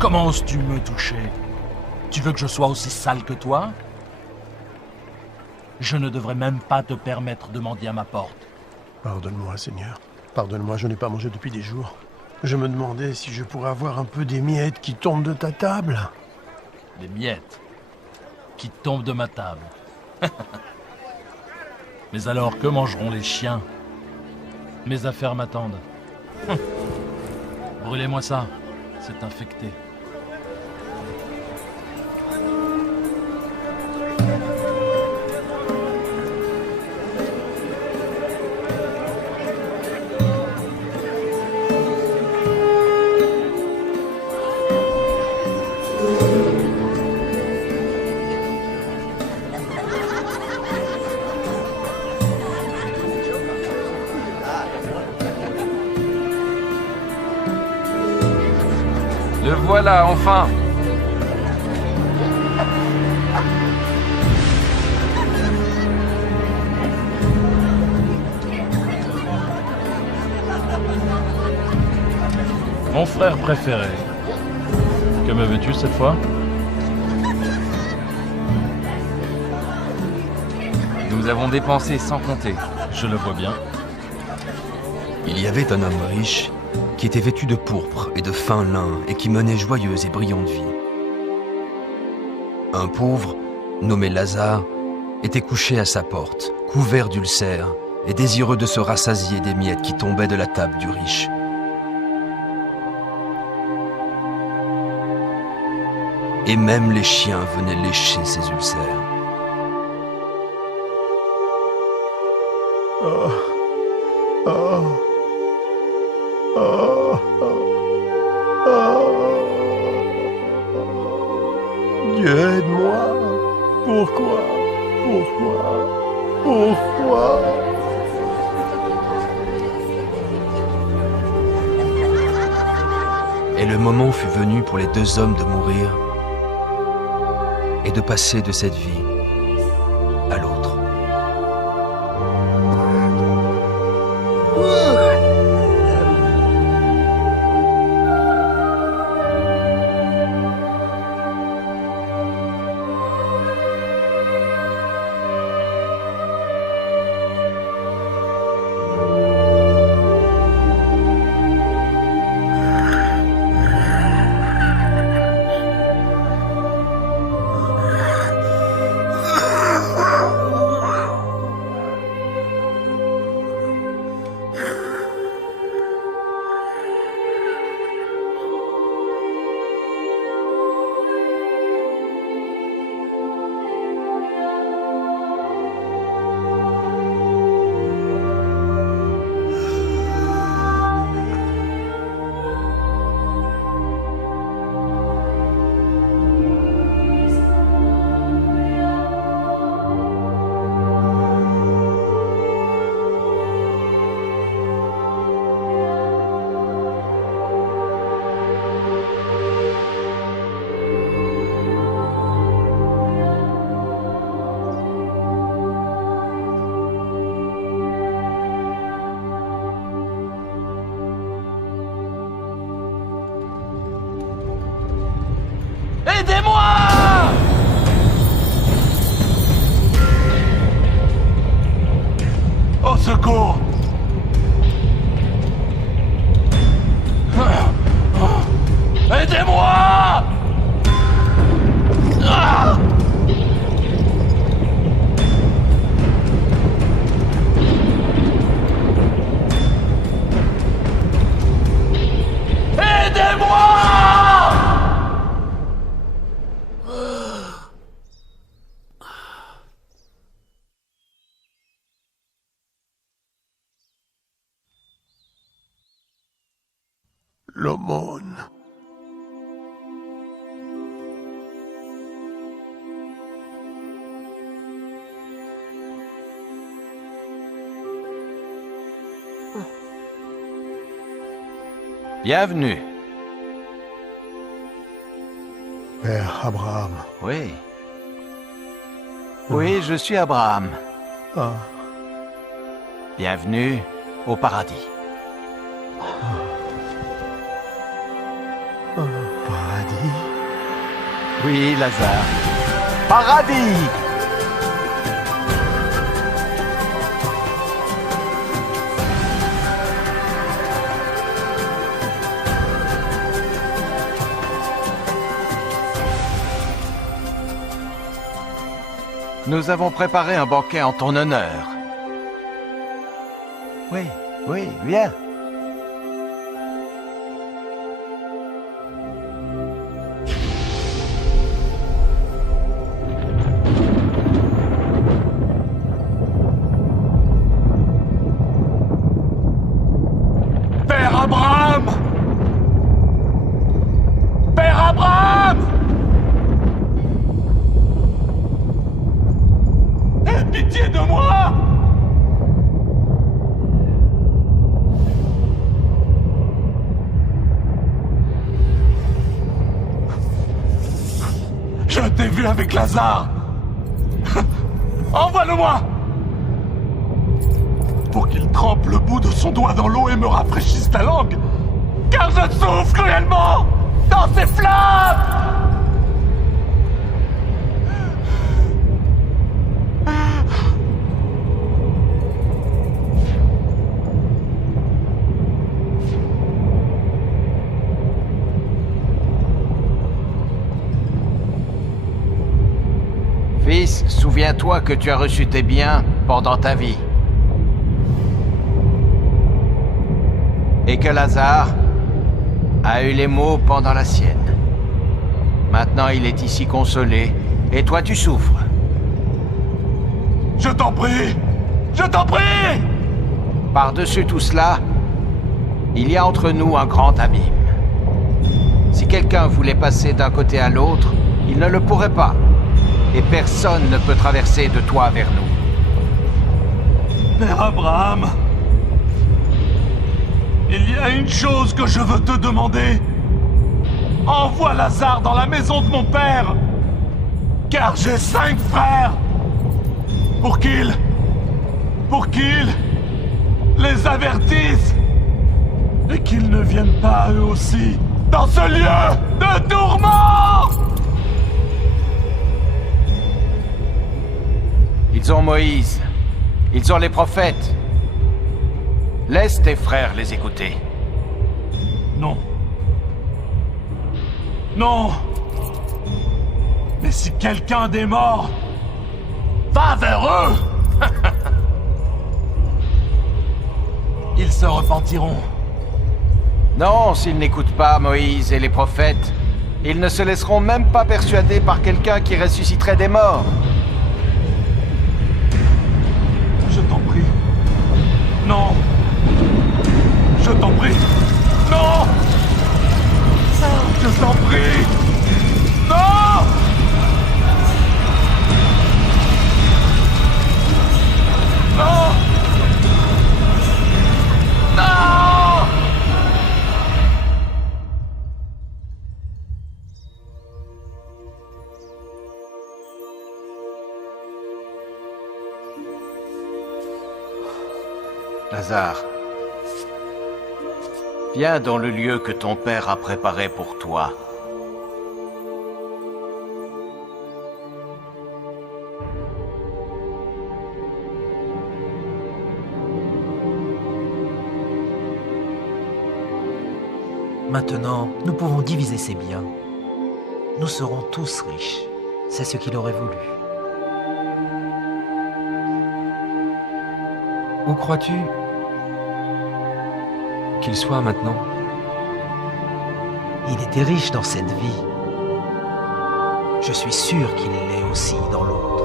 Comment oses-tu me toucher? Tu veux que je sois aussi sale que toi? Je ne devrais même pas te permettre de mendier à ma porte. Pardonne-moi, Seigneur. Pardonne-moi, je n'ai pas mangé depuis des jours. Je me demandais si je pourrais avoir un peu des miettes qui tombent de ta table. Des miettes qui tombent de ma table. Mais alors, que mangeront les chiens? Mes affaires m'attendent. Brûlez-moi ça, c'est infecté. Le voilà, enfin! Mon frère préféré. Que me veux-tu cette fois? Nous avons dépensé sans compter. Je le vois bien. Il y avait un homme riche qui était vêtu de pourpre et de fin lin et qui menait joyeuse et brillante vie. Un pauvre, nommé Lazare, était couché à sa porte, couvert d'ulcères et désireux de se rassasier des miettes qui tombaient de la table du riche. Et même les chiens venaient lécher ses ulcères. Oh. Oh. Oh. Oh. Dieu, aide-moi. Pourquoi? Pourquoi? Et le moment fut venu pour les deux hommes de mourir et de passer de cette vie à l'autre. Aidez-moi! Au secours! Aidez-moi! Ah! L'aumône. Bienvenue. Père Abraham. Oui. Oui, je suis Abraham. Ah. Bienvenue au paradis. Paradis. Oui, Lazare. Paradis! Nous avons préparé un banquet en ton honneur. Oui, oui, viens. Père Abraham! Père Abraham! Aie pitié de moi! Je t'ai vu avec Lazare! Envoie-le-moi! Pour qu'il trempe le bout de son doigt dans l'eau et me rafraîchisse la langue! Car je souffre cruellement dans ces flammes! Fils, souviens-toi que tu as reçu tes biens pendant ta vie. Et que Lazare a eu les maux pendant la sienne. Maintenant, il est ici consolé, et toi tu souffres. Je t'en prie! Je t'en prie! Par-dessus tout cela, il y a entre nous un grand abîme. Si quelqu'un voulait passer d'un côté à l'autre, il ne le pourrait pas. Et personne ne peut traverser de toi vers nous. Père Abraham, il y a une chose que je veux te demander. Envoie Lazare dans la maison de mon père, car j'ai 5 frères, pour qu'ils les avertissent et qu'ils ne viennent pas eux aussi dans ce lieu de tourment. Ils ont Moïse. Ils ont les prophètes. Laisse tes frères les écouter. Non. Non. Mais si quelqu'un des morts va vers eux, ils se repentiront. Non, s'ils n'écoutent pas Moïse et les prophètes, ils ne se laisseront même pas persuader par quelqu'un qui ressusciterait des morts. Je t'en prie. Non. Je t'en prie. Non. Je t'en prie. Non. Non. Non. Lazare, viens dans le lieu que ton père a préparé pour toi. Maintenant, nous pouvons diviser ses biens. Nous serons tous riches. C'est ce qu'il aurait voulu. Où crois-tu qu'il soit maintenant? Il était riche dans cette vie. Je suis sûr qu'il l'est aussi dans l'autre.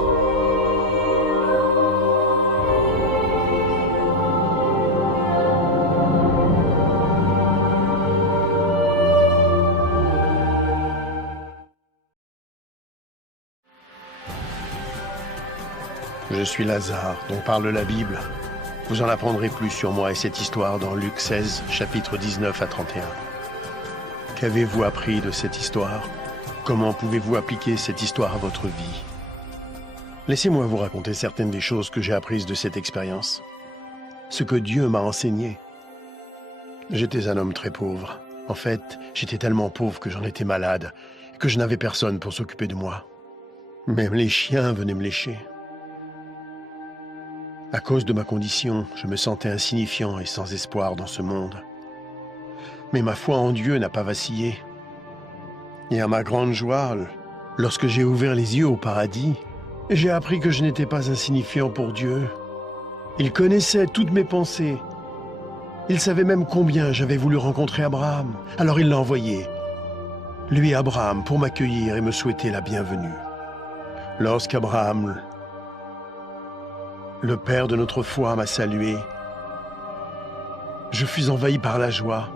Je suis Lazare, dont parle la Bible. Vous en apprendrez plus sur moi et cette histoire dans Luc 16, chapitres 19 à 31. Qu'avez-vous appris de cette histoire? Comment pouvez-vous appliquer cette histoire à votre vie? Laissez-moi vous raconter certaines des choses que j'ai apprises de cette expérience. Ce que Dieu m'a enseigné. J'étais un homme très pauvre. En fait, j'étais tellement pauvre que j'en étais malade. que je n'avais personne pour s'occuper de moi. Même les chiens venaient me lécher. À cause de ma condition, je me sentais insignifiant et sans espoir dans ce monde. Mais ma foi en Dieu n'a pas vacillé. Et à ma grande joie, lorsque j'ai ouvert les yeux au paradis, j'ai appris que je n'étais pas insignifiant pour Dieu. Il connaissait toutes mes pensées. Il savait même combien j'avais voulu rencontrer Abraham. Alors il l'a envoyé, lui Abraham, pour m'accueillir et me souhaiter la bienvenue. Lorsqu'Abraham, le père de notre foi, m'a salué, je fus envahi par la joie.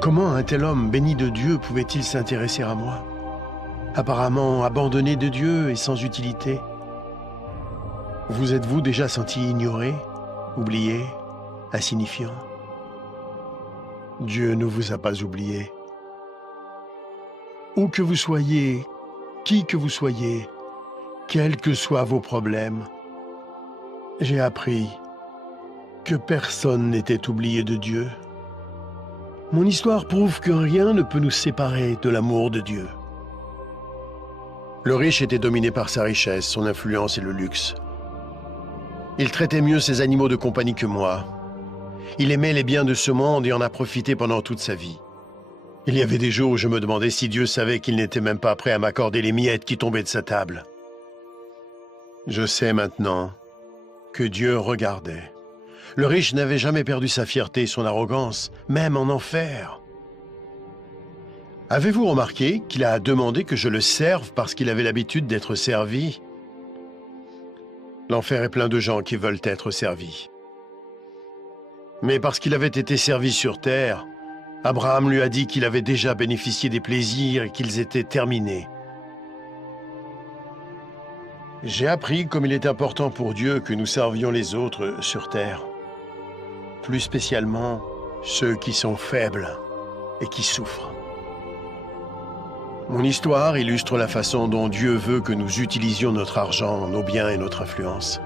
Comment un tel homme béni de Dieu pouvait-il s'intéresser à moi? Apparemment abandonné de Dieu et sans utilité. Vous êtes-vous déjà senti ignoré, oublié, insignifiant? Dieu ne vous a pas oublié. Où que vous soyez, qui que vous soyez, quels que soient vos problèmes, j'ai appris que personne n'était oublié de Dieu. Mon histoire prouve que rien ne peut nous séparer de l'amour de Dieu. Le riche était dominé par sa richesse, son influence et le luxe. Il traitait mieux ses animaux de compagnie que moi. Il aimait les biens de ce monde et en a profité pendant toute sa vie. Il y avait des jours où je me demandais si Dieu savait qu'il n'était même pas prêt à m'accorder les miettes qui tombaient de sa table. Je sais maintenant que Dieu regardait. Le riche n'avait jamais perdu sa fierté et son arrogance, même en enfer. Avez-vous remarqué qu'il a demandé que je le serve parce qu'il avait l'habitude d'être servi? L'enfer est plein de gens qui veulent être servis. Mais parce qu'il avait été servi sur terre, Abraham lui a dit qu'il avait déjà bénéficié des plaisirs et qu'ils étaient terminés. J'ai appris comme il est important pour Dieu que nous servions les autres sur terre. Plus spécialement ceux qui sont faibles et qui souffrent. Mon histoire illustre la façon dont Dieu veut que nous utilisions notre argent, nos biens et notre influence.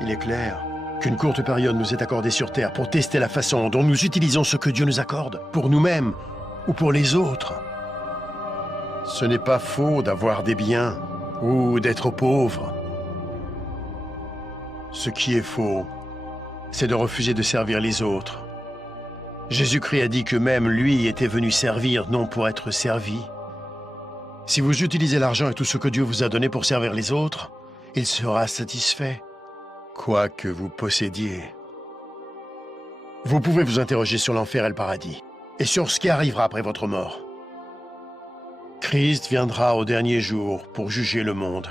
Il est clair qu'une courte période nous est accordée sur terre pour tester la façon dont nous utilisons ce que Dieu nous accorde, pour nous-mêmes ou pour les autres. Ce n'est pas faux d'avoir des biens ou d'être pauvre. Ce qui est faux, c'est de refuser de servir les autres. Jésus-Christ a dit que même lui était venu servir, non pour être servi. Si vous utilisez l'argent et tout ce que Dieu vous a donné pour servir les autres, il sera satisfait, quoi que vous possédiez. Vous pouvez vous interroger sur l'enfer et le paradis, et sur ce qui arrivera après votre mort. Christ viendra au dernier jour pour juger le monde.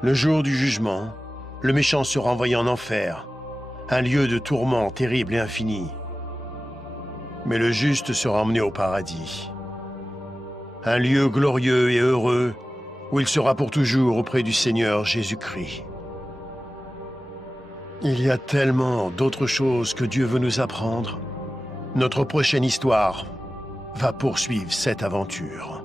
Le jour du jugement, le méchant sera envoyé en enfer, un lieu de tourment terrible et infini. Mais le juste sera emmené au paradis, un lieu glorieux et heureux où il sera pour toujours auprès du Seigneur Jésus-Christ. Il y a tellement d'autres choses que Dieu veut nous apprendre. Notre prochaine histoire va poursuivre cette aventure.